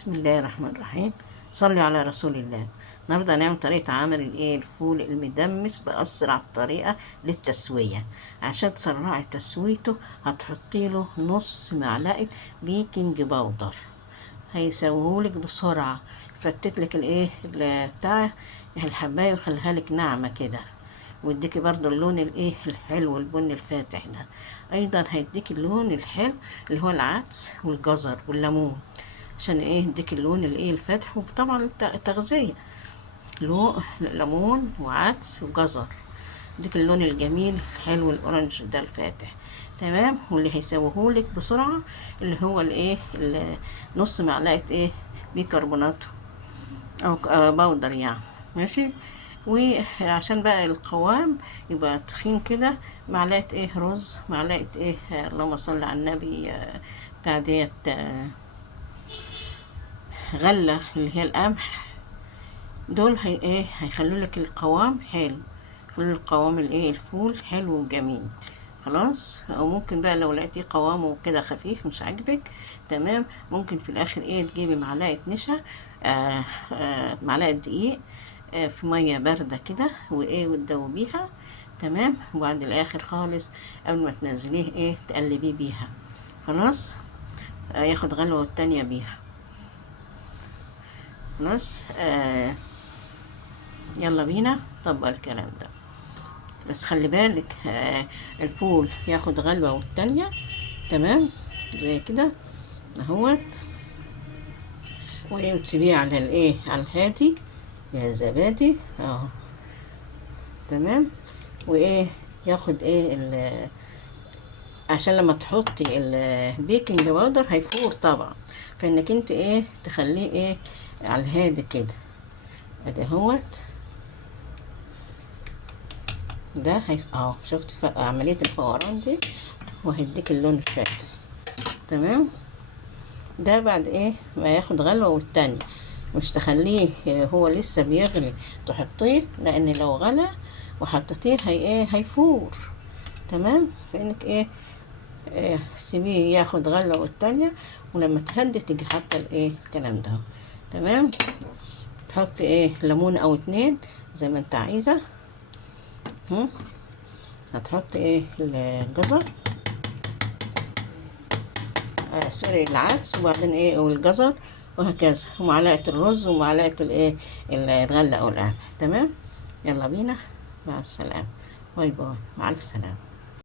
بسم الله الرحمن الرحيم. صلي على رسول الله. النهارده هنعمل طريقة عمل الفول المدمس بأسرع طريقة للتسوية. عشان تسرعي تسويته هتحطي له نص معلقة بيكنج باودر، هيسويهولك بسرعة. يفتتلك بتاع الحباية ويخليها لك ناعمة كده، ويديكي برضو اللون الحلو البني الفاتح ده. ايضا هيديكي اللون الحلو اللي هو العدس والجزر والليمون، عشان يديك اللون الفاتح. وطبعا التغذية ليمون وعدس وجزر، يديك اللون الجميل الحلو الاورنج ده الفاتح. تمام. واللي هيسويهولك بسرعة اللي هو نص معلقة بيكربونات او باودر يعني. ماشي. وعشان بقى القوام يبقى تخين كده، معلقة رز، معلقة اللهم صل على النبي، بتاع ديت غلة اللي هي القمح. دول هيخلوا لك القوام حلو، يخلوا القوام الفول حلو وجميل. خلاص. او ممكن بقى لو لقيتي قوامه كده خفيف مش عاجبك، تمام، ممكن في الاخر تجيبي معلقه نشا، معلقه دقيق في ميه بارده كده، وتدوبيها. تمام. وبعد الاخر خالص قبل ما تنزليه تقلبيه بيها. خلاص. ياخد غلوه التانية بيها. خلاص. يلا بينا نطبق الكلام ده. بس خلي بالك، الفول ياخد غلوة والتانية. تمام. زي كده اهوت. وتسيبيه على على الهادي يا زبادي اهو. تمام. ياخد عشان لما تحطي البيكنج باودر هيفور طبعا، فانك انت تخليه على الهادي كده. ادي اهوت. ده اهو، شفت عملية الفوران دي، وهيديك اللون الفاتح. تمام. ده بعد ما ياخد غلوة والتانية، مش تخليه هو لسه بيغلي تحطيه، لان لو غلى وحطيتيه هيفور. تمام. فانك سيبيه ياخد غلوة والتانية، ولما تهدي تيجي حاطة الكلام ده. تمام. تحط ليمون او اتنين زي ما انت عايزة. هتحط الجزر، سوري العدس، وبعدين والجزر، وهكذا، ومعلقة الرز، ومعلقة الغلة او القمح. تمام. يلا بينا. مع السلامة. باي باي. مع الف سلامة.